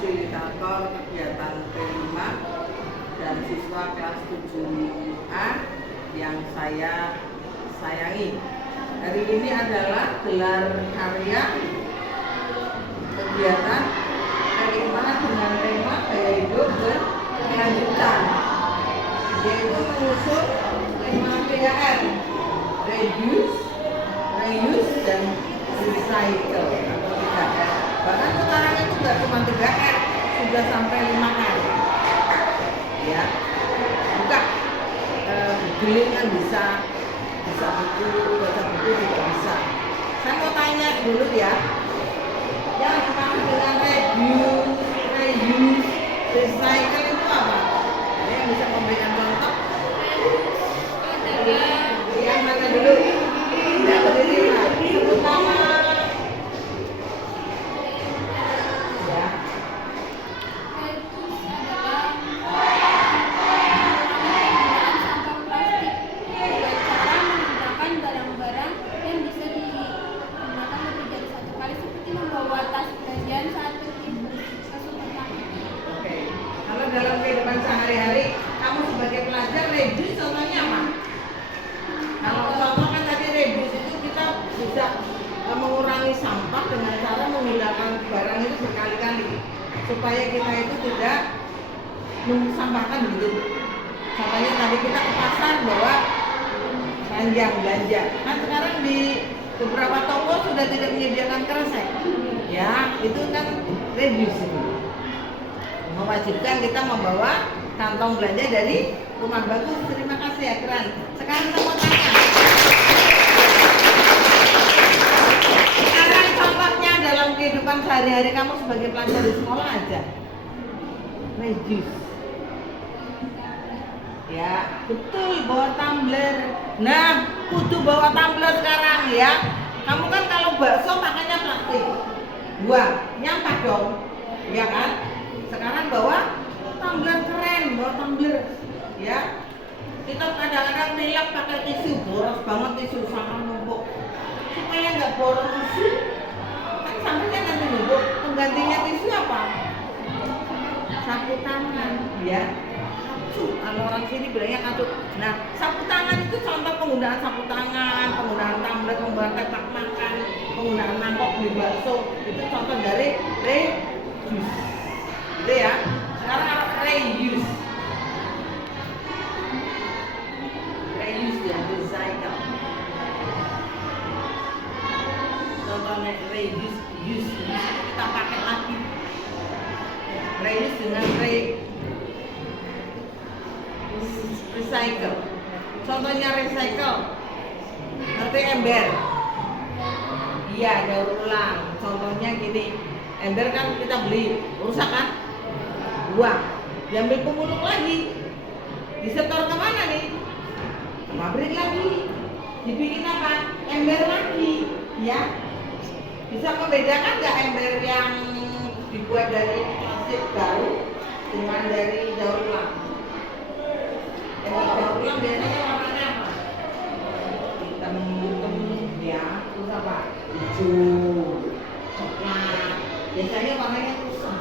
fasilitator kegiatan P5 dan siswa kelas 7A yang saya sayangi. Hari ini adalah gelar karya kegiatan P5 dengan tema gaya hidup berkelanjutan, yaitu mengusung tema PHR, reduce, reuse, dan recycle atau 3R. Bahkan sekarang itu nggak cuma 3R, sudah sampai 5R. Ya, buka googling kan bisa buku, baca buku juga bisa. Saya mau tanya dulu ya, yang dimaksud dengan reduce, reuse, recycle itu apa? Ada yang bisa memberikan contoh? Yang mana dulu? Yang berdiri lah. Sebut nama. Ya. Barang-barang yang bisa digunakan lebih dari satu kali, seperti membawa tas belanjaan saat pergi ke supermarket. Oke. Kalau dalam kehidupan sehari-hari, kamu sebagai pelajar reduce contohnya apa? Kalau contoh kan tadi reduce itu kita bisa mengurangi sampah dengan cara menggunakan barang itu berkali-kali supaya kita itu tidak mensampahkan begitu. Contohnya tadi kita ke pasar bawa keranjang belanja. Kan sekarang di beberapa toko sudah tidak menyediakan kresek. Ya, itu kan reduce itu. Mewajibkan kita membawa kantong belanja dari rumah. Bagus, terima kasih ya, keren. Sekarang saya mau tanya. Sekarang contohnya dalam kehidupan sehari-hari kamu sebagai pelajar di sekolah aja. Reduce. Ya, betul, bawa tumbler. Nah, kudu bawa tumbler sekarang ya. Kamu kan kalau bakso pakainya plastik. Buang, nyampah dong. Ya kan? Sekarang bawa tumbler, keren, bawa tumbler. Ya. Kita kadang-kadang nilap pakai tisu, boros banget tisu sama numpuk. Supaya nggak boros tisu, kan sampahnya nanti numpuk. Penggantinya tisu apa? Sapu tangan, ya. Kalau orang sini bilangnya kacuk. Nah, sapu tangan itu contoh penggunaan sapu tangan, penggunaan tumbler, penggunaan tepak makan, penggunaan mangkok di bakso. Itu contoh dari reduce. Gitu ya. Sekarang reuse. Reuse dan recycle. Contohnya reuse, use, kita pakai lagi. Reuse dengan recycle. Contohnya recycle. Ngerti ember? Iya, daur ulang. Contohnya gini. Ember kan kita beli, rusak kan? Buang. Diambil pemulung lagi. Disetor kemana nih? Ke pabrik lagi. Dibikin apa? Ember lagi. Ya. Bisa membedakan nggak ember yang dibuat dari plastik baru dengan dari daur ulang? Daur ulang biasanya warnanya apa? Hitam, ya, terus apa? Hijau, coklat. Biasanya warnanya kusam.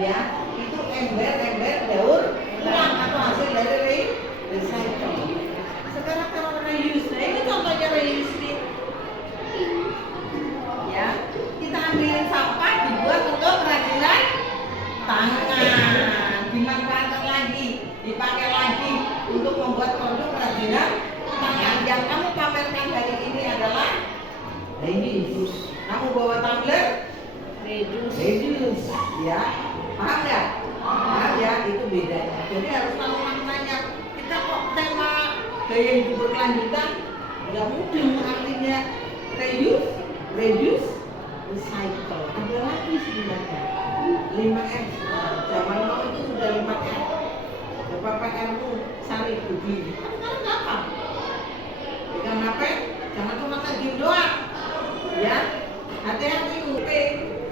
Ya, itu ember daur ulang atau hasil dari recycle. Sekarang kalau reuse, nah ini contohnya reuse nih. Ya, kita ambilin sampah dibuat untuk kerajinan tangan, dimanfaatkan lagi, dipakai lagi untuk membuat produk kerajinan tangan. Yang kamu pamerkan hari ini adalah reduce. Kamu bawa tumbler, reduce, ya. Paham nggak? Paham ya, itu bedanya. Jadi harus tahu maknanya. Kita kok tema gaya hidup berkelanjutan, nggak mungkin artinya reuse, reduce, recycle. Ada lagi sebenarnya 5R. Zaman now itu sudah 5R. Bapak RU Sari Budi. Sekarang gampang. Pegang HP, jangan cuma game doang. Ya, hati-hati UP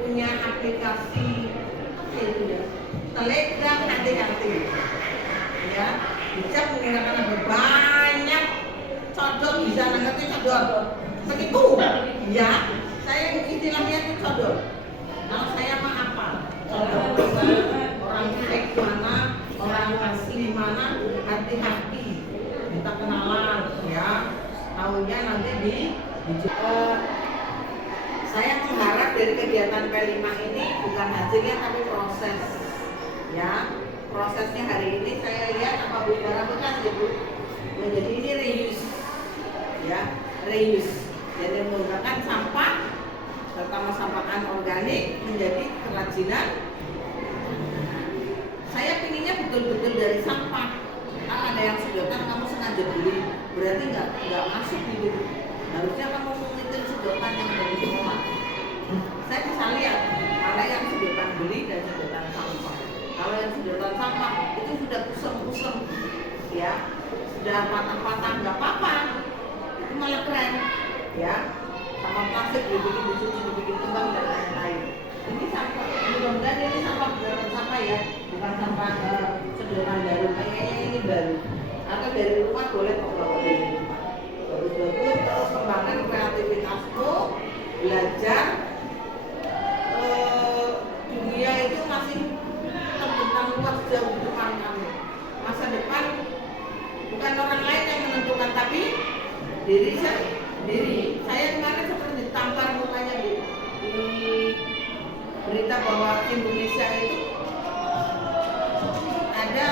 punya aplikasi apa itu ya? Telegram hati-hati. Ya, bisa menggunakan banyak codot, bisa ngerti codot. Penipu. Ya, saya istilahnya itu codot. Kalau saya mah apa? orang fake mana, orang asli mana, hati-hati. Kita kenalan ya. Tahunya nanti saya mengharap dari kegiatan P5 ini bukan hasilnya tapi proses. Ya, prosesnya hari ini saya lihat apa barang bekas ya Bu. Ya, jadi ini reuse. Ya, reuse. Jadi menggunakan sampah terutama sampah anorganik menjadi kerajinan. Saya pinginnya betul-betul dari sampah. Kan ada yang sedotan kamu sengaja beli, berarti nggak masuk gitu. Harusnya kamu menghitung sedotan yang dari semua. Saya bisa lihat mana yang sedotan beli dan sedotan sampah. Kalau yang sedotan sampah itu sudah kusem-kusem, ya, sudah patah-patah nggak apa-apa, itu malah keren, ya. Sama plastik dibikin kembang dan lain-lain. Ini sampah, mudah-mudahan ini sampah beneran sampah ya, bukan sampah sedotan baru. Kayaknya ini baru. Atau dari rumah boleh kok bawa dari rumah. Bagus-bagus, terus kembangkan kreativitasmu, belajar. Dunia itu masih terbentang luas jauh di depan kamu. Masa depan bukan orang lain yang menentukan, tapi diri sendiri. Saya kemarin seperti ditampar mukanya di berita bahwa Indonesia itu ada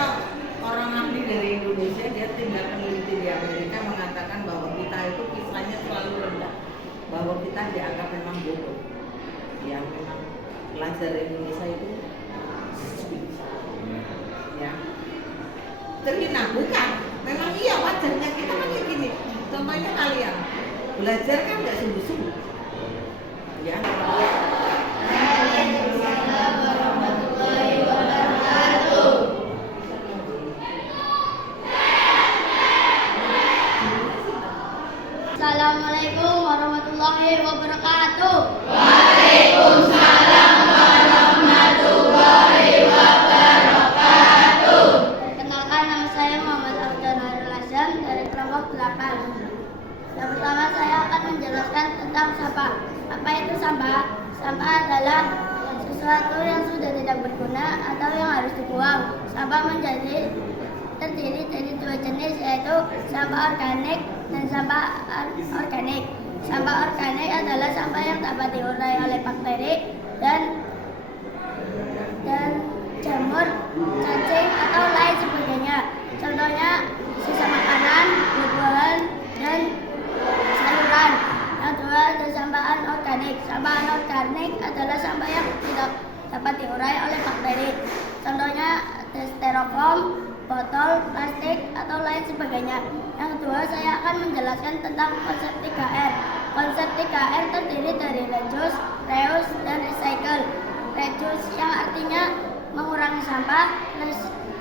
orang ahli dari Indonesia, dia tinggal peneliti di Amerika, mengatakan bahwa kita itu kisahnya selalu rendah, bahwa kita dianggap memang bodoh. Ya, memang pelajar Indonesia itu ya terhina, bukan? Memang iya wajarnya kita kan kayak gini. Contohnya kalian belajar kan nggak sungguh-sungguh, ya. Assalamualaikum warahmatullahi wabarakatuh. Perkenalkan, nama saya Muhammad Abdul Hasan dari kelompok 8. Yang pertama saya akan menjelaskan tentang sampah. Apa itu sampah? Sampah adalah sesuatu yang sudah tidak berguna atau yang harus dibuang. Sampah terdiri dari dua jenis, yaitu sampah organik dan sampah anorganik. Sampah organik adalah sampah yang dapat diurai oleh bakteri dan jamur, cacing atau lain sebagainya. Contohnya sisa makanan, buah-buahan, dan sayuran. Yang kedua ada sampah anorganik. Sampah anorganik adalah sampah yang tidak dapat diurai oleh bakteri. Contohnya styrofoam, botol, plastik, atau lain sebagainya. Yang kedua, saya akan menjelaskan tentang konsep 3R. Konsep 3R terdiri dari reduce, reuse, dan recycle. Reduce yang artinya mengurangi sampah,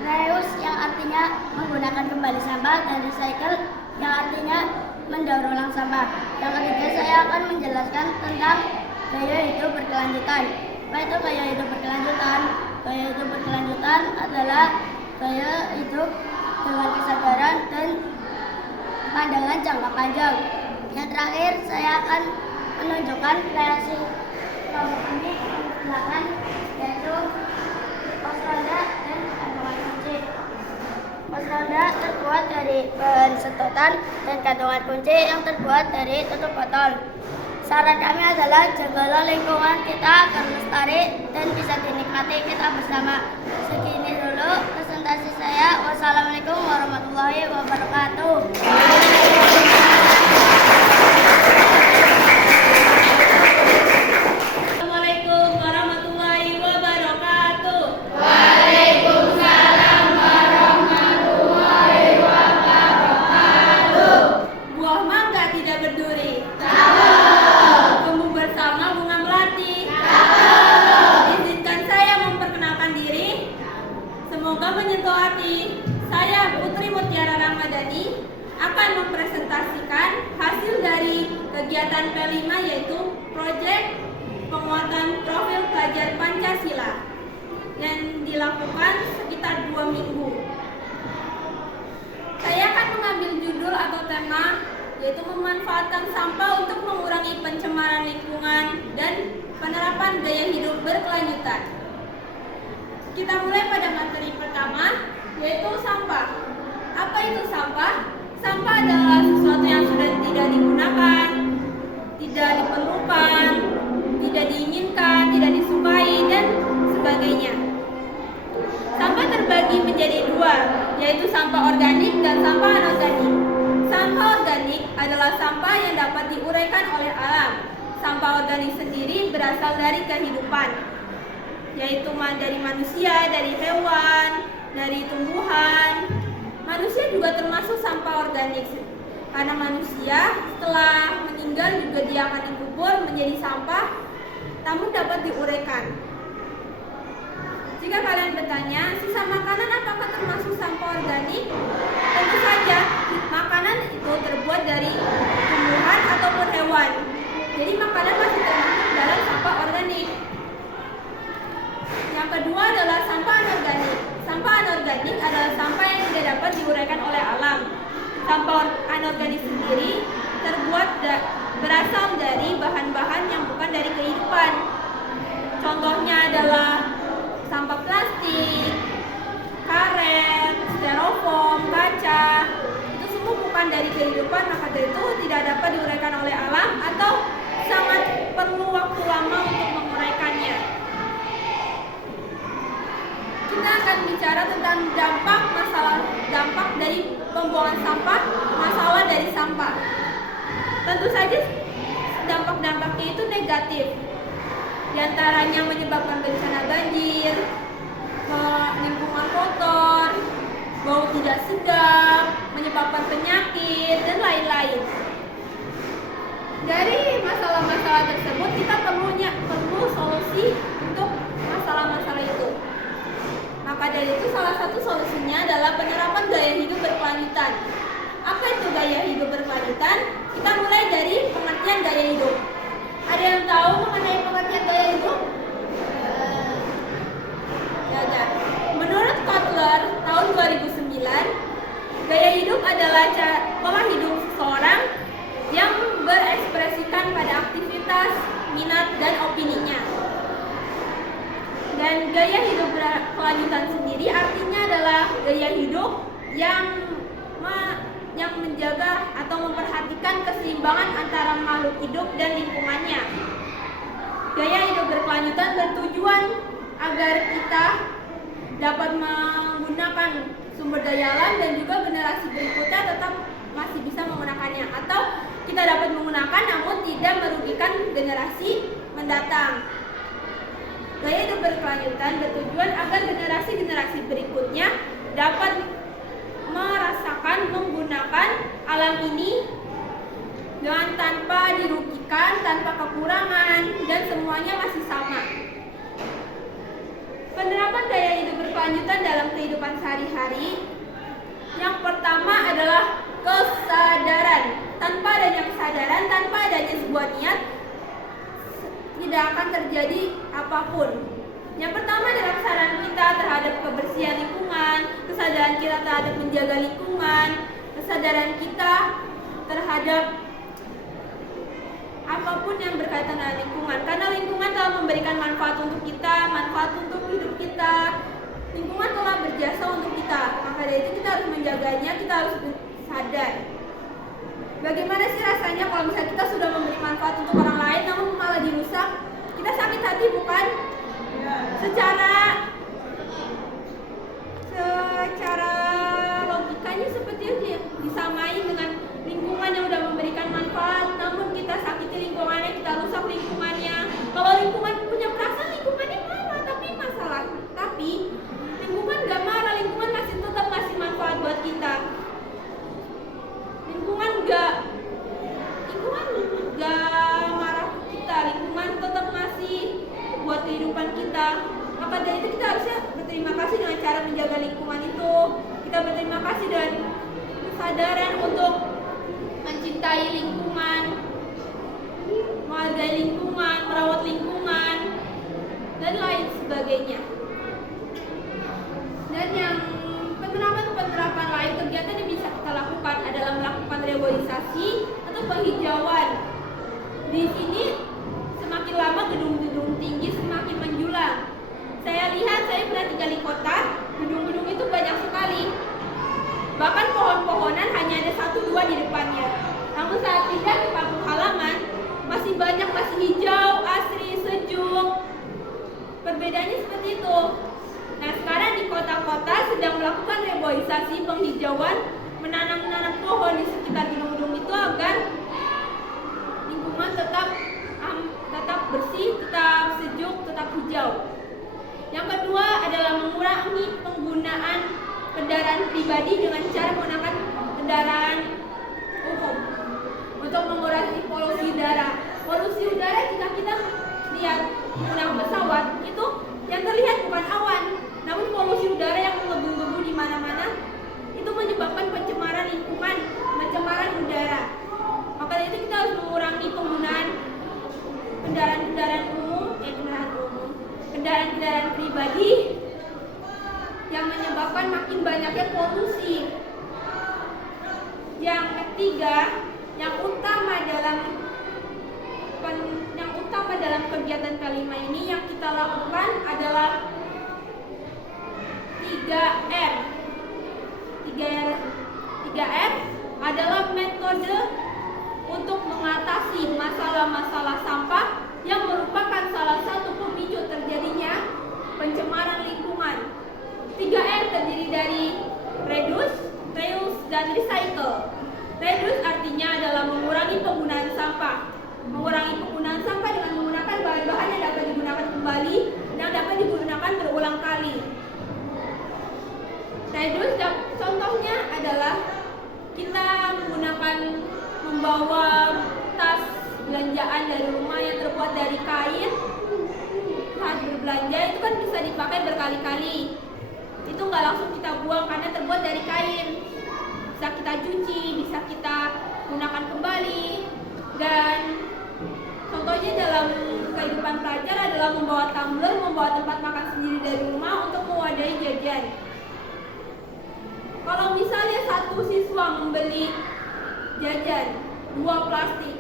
reuse yang artinya menggunakan kembali sampah, dan recycle yang artinya mendaur ulang sampah. Yang ketiga, saya akan menjelaskan tentang gaya hidup berkelanjutan. Apa itu gaya hidup berkelanjutan? Gaya hidup berkelanjutan adalah gaya hidup dengan kesadaran dan pandangan jangka panjang. Yang terakhir, saya akan menunjukkan kreasi kelompok ini yang belakang, yaitu pos ronda dan kantongan kunci. Pos ronda terbuat dari bahan sedotan dan kantongan kunci yang terbuat dari tutup botol. Saran kami adalah jagalah lingkungan kita agar lestari dan bisa dinikmati kita bersama. Segini dulu presentasi saya. Wassalamualaikum warahmatullahi wabarakatuh. Assalamualaikum warahmatullahi wabarakatuh. Waalaikumsalam warahmatullahi wabarakatuh. Buah mangga tidak berduri. Tumbuh bersama bunga melati. Izinkan saya memperkenalkan diri. Semoga menyentuh hati. Saya Putri Mutiara Ramadhani akan mempresentasikan hasil dari kegiatan P5, yaitu proyek penguatan profil pelajar Pancasila yang dilakukan sekitar 2 minggu. Saya akan mengambil judul atau tema, yaitu memanfaatkan sampah untuk mengurangi pencemaran lingkungan dan penerapan gaya hidup berkelanjutan. Kita mulai pada materi pertama, yaitu sampah. Apa itu sampah? Sampah adalah sesuatu yang sudah tidak digunakan, tidak diperlukan, tidak diinginkan, tidak disukai, dan sebagainya. Sampah terbagi menjadi dua, yaitu sampah organik dan sampah anorganik. Sampah organik adalah sampah yang dapat diuraikan oleh alam. Sampah organik sendiri berasal dari kehidupan, yaitu dari manusia, dari hewan, dari tumbuhan. Manusia juga termasuk sampah organik, karena manusia setelah meninggal juga dia akan dikubur menjadi sampah, namun dapat diuraikan. Jika kalian bertanya, sisa makanan apakah termasuk sampah organik? Tentu saja, makanan itu terbuat dari tumbuhan ataupun hewan. Jadi makanan masih termasuk dalam sampah organik. Yang kedua adalah sampah anorganik. Sampah anorganik adalah sampah yang tidak dapat diuraikan oleh alam. Sampah anorganik sendiri berasal dari bahan-bahan yang bukan dari kehidupan. Contohnya adalah sampah plastik, karet, styrofoam, kaca. Itu semua bukan dari kehidupan, maka dari itu tidak dapat diuraikan oleh alam atau sangat perlu waktu lama untuk menguraikannya. Kita akan bicara tentang dampak dari pembuangan sampah, masalah dari sampah. Tentu saja dampak-dampaknya itu negatif. Di antaranya menyebabkan bencana banjir, lingkungan kotor, bau tidak sedap, menyebabkan penyakit, dan lain-lain. Dari masalah-masalah tersebut kita perlu solusi untuk masalah-masalah itu. Maka dari itu salah satu solusinya adalah penerapan gaya hidup berkelanjutan. Apa itu gaya hidup berkelanjutan? Kita mulai dari pengertian gaya hidup. Ada yang tahu mengenai pengertian gaya hidup? Ya. Menurut Kotler tahun 2009, gaya hidup adalah pola hidup seseorang yang berekspresikan pada aktivitas, minat, dan opininya. Dan gaya hidup berkelanjutan sendiri artinya adalah gaya hidup yang menjaga atau memperhatikan keseimbangan antara makhluk hidup dan lingkungannya. Gaya hidup berkelanjutan bertujuan agar kita dapat menggunakan sumber daya alam dan juga generasi berikutnya tetap masih bisa menggunakannya, atau kita dapat menggunakan namun tidak merugikan generasi mendatang. Gaya hidup berkelanjutan bertujuan agar generasi-generasi berikutnya dapat merasakan menggunakan alam ini dengan tanpa dirugikan, tanpa kekurangan, dan semuanya masih sama. Penerapan gaya hidup berkelanjutan dalam kehidupan sehari-hari. Yang pertama adalah kesadaran. Tanpa adanya kesadaran, tanpa adanya sebuah niat, tidak akan terjadi apapun. Yang pertama adalah kesadaran kita terhadap kebersihan lingkungan, kesadaran kita terhadap menjaga lingkungan, kesadaran kita terhadap apapun yang berkaitan dengan lingkungan. Karena lingkungan telah memberikan manfaat untuk kita, manfaat untuk hidup kita. Lingkungan telah berjasa untuk kita. Maka dari itu kita harus menjaganya, kita harus sadar. Bagaimana sih rasanya kalau misalnya kita sudah memberi manfaat untuk orang lain namun malah dirusak? Kita sakit hati bukan? Secara logikanya seperti itu ya, disamai dengan lingkungan yang sudah memberikan manfaat, namun kita sakiti lingkungannya, kita rusak lingkungannya. Kalau lingkungan punya perasaan, lingkungannya marah, tapi lingkungan gak marah, lingkungan masih tetap ngasih manfaat buat kita. Lingkungan gak marah ke kita, lingkungan tetap ngasih buat kehidupan kita. Maka dari itu kita harusnya berterima kasih dengan cara menjaga lingkungan itu. Kita berterima kasih dengan kesadaran untuk mencintai lingkungan, menghargai lingkungan, merawat lingkungan, dan lain sebagainya. Dan yang penerapan lain kegiatan yang bisa kita lakukan adalah melakukan reboisasi atau penghijauan. Di sini semakin lama gedung-gedung tinggi semakin menjulang. Saya pernah tinggal di Bahkan pohon-pohonan hanya ada 1-2 di depannya. Namun saat pindah ke kampung halaman, masih banyak, masih hijau, asri, sejuk. Perbedaannya seperti itu. Nah, sekarang di kota-kota sedang melakukan reboisasi penghijauan, menanam pohon di sekitar gedung-gedung itu agar lingkungan tetap bersih, tetap sejuk, tetap hijau. Yang kedua adalah mengurangi penggunaan kendaraan pribadi dengan cara menggunakan kendaraan umum untuk mengurangi polusi udara. Polusi udara jika kita lihat menggunakan pesawat itu yang terlihat bukan awan, namun polusi udara yang menggebu-gebu di mana-mana itu menyebabkan pencemaran lingkungan, pencemaran udara. Maka dari itu kita harus mengurangi penggunaan kendaraan pribadi yang menyebabkan makin banyaknya polusi. Yang ketiga, yang utama dalam kegiatan kelima ini yang kita lakukan adalah 3R. 3R adalah metode untuk mengatasi masalah-masalah sampah yang merupakan salah satu pemicu terjadinya pencemaran lingkungan. 3R terdiri dari reduce, reuse, dan recycle. Reduce artinya adalah mengurangi penggunaan sampah. Mengurangi penggunaan sampah dengan menggunakan bahan-bahan yang dapat digunakan kembali dan dapat digunakan berulang kali. Reduce contohnya adalah kita membawa tas belanjaan dari rumah yang terbuat dari kain. Saat berbelanja itu kan bisa dipakai berkali-kali. Itu nggak langsung kita buang karena terbuat dari kain. Bisa kita cuci, bisa kita gunakan kembali. Dan contohnya dalam kehidupan pelajar adalah membawa tumbler, membawa tempat makan sendiri dari rumah untuk mewadahi jajan. Kalau misalnya satu siswa membeli jajan 2 plastik,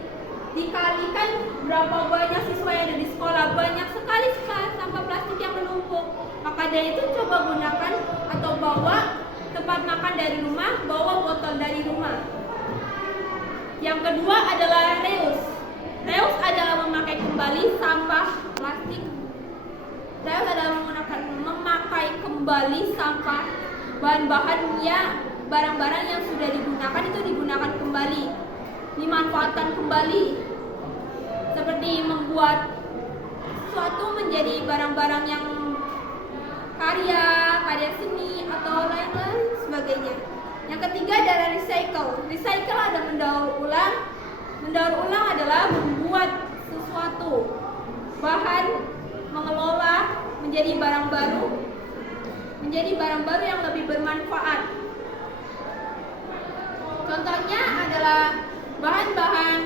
dikalikan berapa banyak siswa yang ada di sekolah, banyak sekali sampah plastik yang menumpuk. Maka dari itu coba gunakan atau bawa tempat makan dari rumah, bawa botol dari rumah. Yang kedua adalah reuse. Reuse adalah memakai kembali sampah plastik. Reuse adalah memakai kembali sampah bahan-bahan barang-barang yang sudah digunakan itu digunakan kembali, dimanfaatkan kembali. Seperti membuat sesuatu menjadi barang-barang yang karya seni atau lain-lain sebagainya. Yang ketiga adalah recycle. Recycle adalah mendaur ulang. Mendaur ulang adalah membuat sesuatu bahan, mengelola menjadi barang baru yang lebih bermanfaat. Contohnya adalah bahan-bahan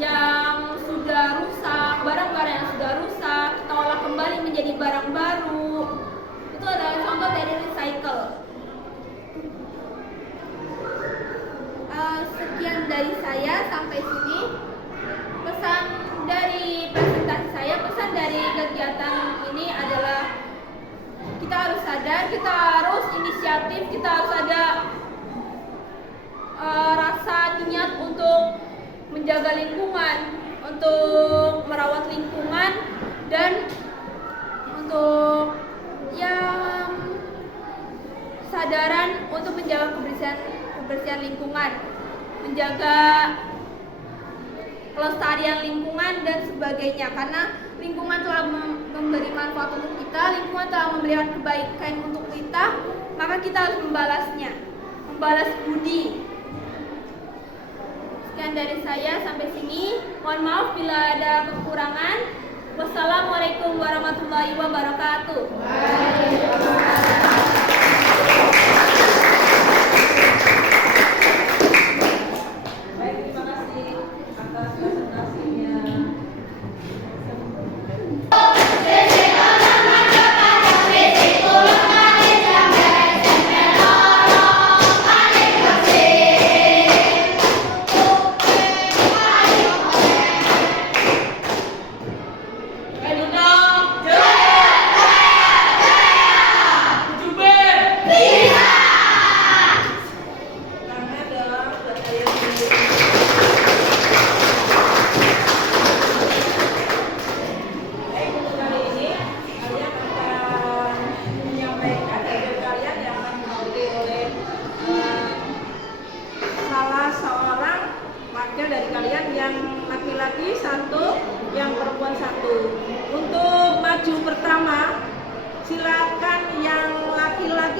yang sudah rusak, barang-barang yang sudah rusak, kita olah kembali menjadi barang baru. Itu adalah contoh dari recycle. Sekian dari saya sampai sini. Pesan dari presentasi saya, pesan dari kegiatan ini adalah kita harus sadar, kita harus inisiatif, kita harus ada rasa niat untuk menjaga lingkungan, untuk merawat lingkungan, dan untuk sadaran untuk menjaga kebersihan lingkungan, menjaga kelestarian lingkungan dan sebagainya. Karena lingkungan telah memberi manfaat untuk kita, lingkungan telah memberikan kebaikan untuk kita, maka kita harus membalasnya, membalas budi. Sekian dari saya sampai sini. Mohon maaf bila ada kekurangan. Wassalamualaikum warahmatullahi wabarakatuh. Baik, terima kasih atas presentasinya.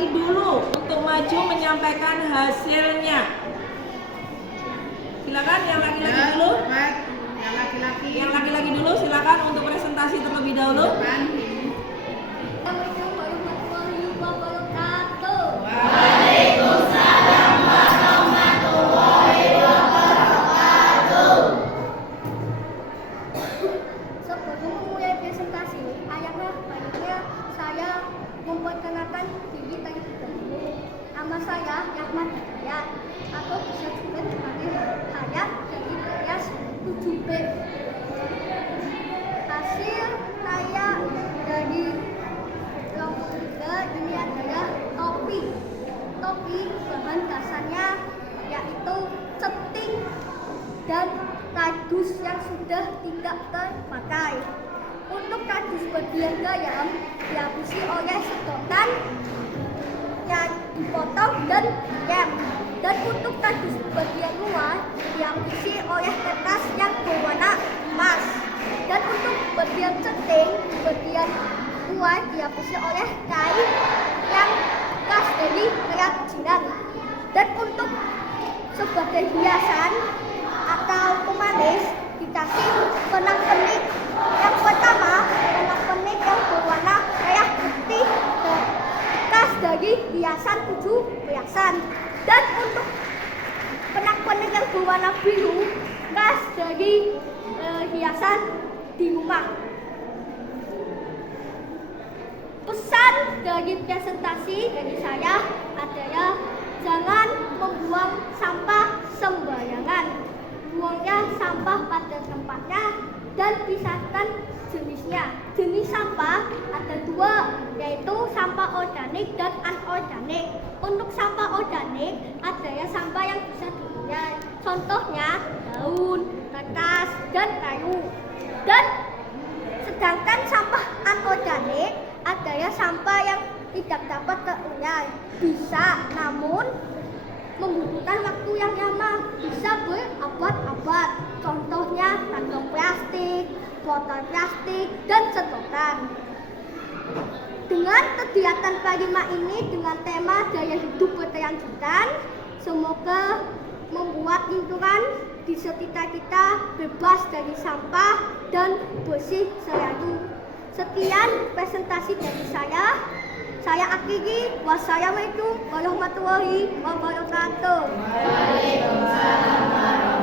laki-laki dulu untuk maju menyampaikan hasilnya. Silakan yang laki-laki dulu. Yang laki-laki dulu silakan untuk presentasi terlebih dahulu. Assalamualaikum warahmatullahi wabarakatuh. Sebelum memulai presentasi, baiknya saya memperkenalkan diri terlebih dahulu. Nama saya Rahmat Hidayat atau bisa juga dipanggil Hayat dari kelas 7B. Hasil saya dari kelompok 3 ini adalah topi. Topi bahan dasarnya yaitu ceting dan kardus yang sudah tidak terpakai. Untuk kardus bagian dalam dihabisi oleh sedotan yang dipotong dan lem. Dan untuk kardus bagian luar dihabisi oleh kertas yang berwarna emas. Dan untuk bagian ceting bagian luar dihabisi oleh kain yang bekas dari kerajinan. Dan untuk sebagai hiasan atau pemanis dikasih benang penik. Yang pertama, benang penik yang berwarna merah putih bekas dari hiasan 7 perhiasan. Dan untuk benang penik yang berwarna biru bekas dari hiasan di rumah. Pesan dari presentasi dari saya adalah jangan membuang sampah sembarangan. Buangnya sampah pada tempatnya dan pisahkan jenisnya. Jenis sampah ada 2, yaitu sampah organik dan anorganik. Untuk sampah organik adalah sampah yang bisa diurai. Contohnya daun, kertas, dan kayu. Dan sedangkan sampah anorganik adalah sampah yang tidak dapat terurai. Bisa, namun membutuhkan waktu yang lama, bisa berabad-abad. Contohnya kantong plastik, botol plastik, dan sedotan. Dengan kegiatan kelima ini dengan tema gaya hidup berkelanjutan, semoga membuat lingkungan di sekitar kita bebas dari sampah dan bersih selalu. Sekian presentasi dari saya. Saya akhiri. Wassalamualaikum warahmatullahi wabarakatuh. Waalaikumsalam.